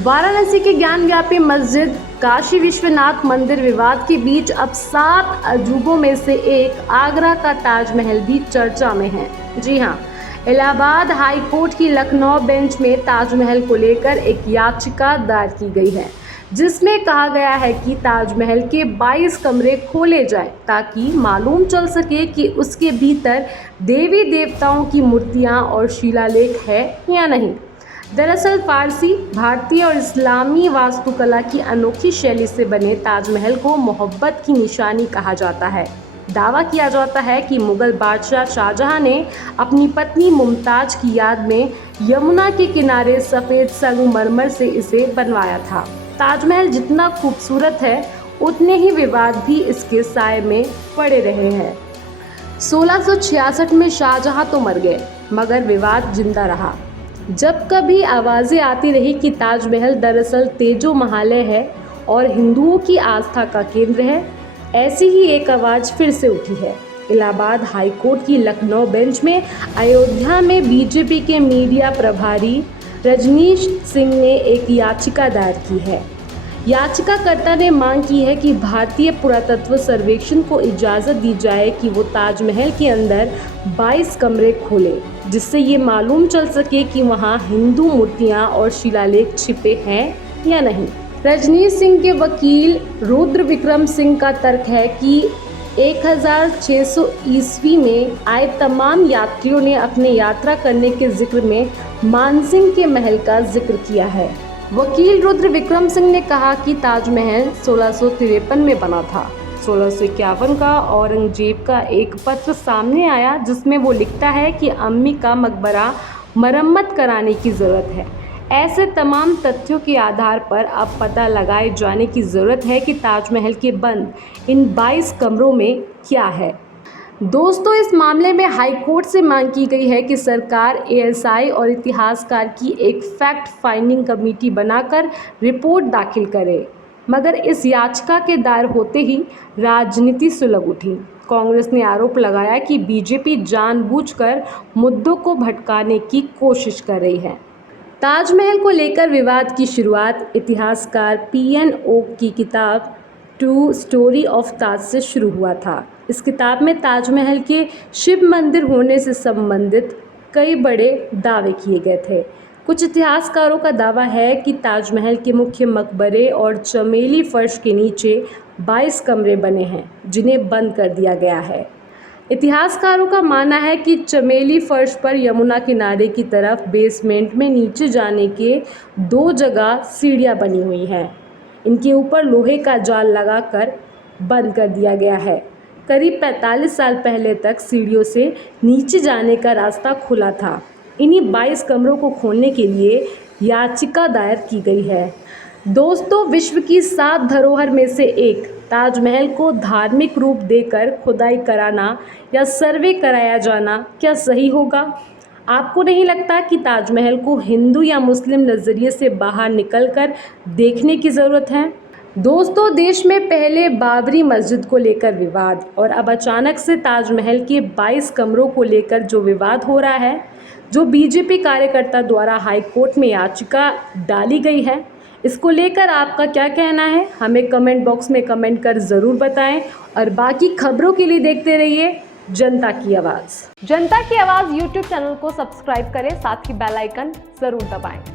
वाराणसी के ज्ञानव्यापी मस्जिद काशी विश्वनाथ मंदिर विवाद के बीच अब 7 अजूबों में से एक आगरा का ताजमहल भी चर्चा में है। जी हां, इलाहाबाद हाई कोर्ट की लखनऊ बेंच में ताजमहल को लेकर एक याचिका दायर की गई है, जिसमें कहा गया है कि ताजमहल के 22 कमरे खोले जाएं ताकि मालूम चल सके कि उसके भीतर देवी देवताओं की मूर्तियां और शिलालेख है या नहीं। दरअसल फारसी, भारतीय और इस्लामी वास्तुकला की अनोखी शैली से बने ताजमहल को मोहब्बत की निशानी कहा जाता है। दावा किया जाता है कि मुगल बादशाह शाहजहां ने अपनी पत्नी मुमताज की याद में यमुना के किनारे सफ़ेद संगमरमर से इसे बनवाया था। ताजमहल जितना खूबसूरत है, उतने ही विवाद भी इसके साए में पड़े रहे हैं। 1666 में शाहजहां तो मर गए, मगर विवाद जिंदा रहा। जब कभी आवाज़ें आती रही कि ताजमहल दरअसल तेजो महालय है और हिंदुओं की आस्था का केंद्र है, ऐसी ही एक आवाज़ फिर से उठी है। इलाहाबाद हाई कोर्ट की लखनऊ बेंच में अयोध्या में बीजेपी के मीडिया प्रभारी रजनीश सिंह ने एक याचिका दायर की है। याचिकाकर्ता ने मांग की है कि भारतीय पुरातत्व सर्वेक्षण को इजाज़त दी जाए कि वो ताजमहल के अंदर 22 कमरे खोले, जिससे ये मालूम चल सके कि वहाँ हिंदू मूर्तियाँ और शिलालेख छिपे हैं या नहीं। रजनीश सिंह के वकील रुद्र विक्रम सिंह का तर्क है कि 1600 ईस्वी में आए तमाम यात्रियों ने अपने यात्रा करने के जिक्र में मानसिंह के महल का जिक्र किया है। वकील रुद्र विक्रम सिंह ने कहा कि ताजमहल 1653 में बना था। 1651 का औरंगजेब का एक पत्र सामने आया, जिसमें वो लिखता है कि अम्मी का मकबरा मरम्मत कराने की ज़रूरत है। ऐसे तमाम तथ्यों के आधार पर अब पता लगाए जाने की ज़रूरत है कि ताजमहल के बंद इन 22 कमरों में क्या है। दोस्तों, इस मामले में हाई कोर्ट से मांग की गई है कि सरकार एएसआई और इतिहासकार की एक फैक्ट फाइंडिंग कमेटी बनाकर रिपोर्ट दाखिल करे, मगर इस याचिका के दायर होते ही राजनीति सुलग उठी। कांग्रेस ने आरोप लगाया कि बीजेपी जानबूझकर मुद्दों को भटकाने की कोशिश कर रही है। ताजमहल को लेकर विवाद की शुरुआत इतिहासकार पीएन ओक की किताब टू स्टोरी ऑफ ताज से शुरू हुआ था। इस किताब में ताजमहल के शिव मंदिर होने से संबंधित कई बड़े दावे किए गए थे। कुछ इतिहासकारों का दावा है कि ताजमहल के मुख्य मकबरे और चमेली फर्श के नीचे 22 कमरे बने हैं, जिन्हें बंद कर दिया गया है। इतिहासकारों का मानना है कि चमेली फर्श पर यमुना किनारे की तरफ बेसमेंट में नीचे जाने के 2 जगह सीढ़ियां बनी हुई हैं। इनके ऊपर लोहे का जाल लगाकर बंद कर दिया गया है। करीब 45 साल पहले तक सीढ़ियों से नीचे जाने का रास्ता खुला था। इन्हीं 22 कमरों को खोलने के लिए याचिका दायर की गई है। दोस्तों, विश्व की 7 धरोहर में से एक ताजमहल को धार्मिक रूप देकर खुदाई कराना या सर्वे कराया जाना क्या सही होगा? आपको नहीं लगता कि ताजमहल को हिंदू या मुस्लिम नज़रिए से बाहर निकलकर देखने की ज़रूरत है? दोस्तों, देश में पहले बाबरी मस्जिद को लेकर विवाद और अब अचानक से ताजमहल के 22 कमरों को लेकर जो विवाद हो रहा है, जो बीजेपी कार्यकर्ता द्वारा हाई कोर्ट में याचिका डाली गई है, इसको लेकर आपका क्या कहना है? हमें कमेंट बॉक्स में कमेंट कर ज़रूर बताएं और बाकी खबरों के लिए देखते रहिए जनता की आवाज़। जनता की आवाज़ यूट्यूब चैनल को सब्सक्राइब करें, साथ ही बेल आइकन ज़रूर दबाएं।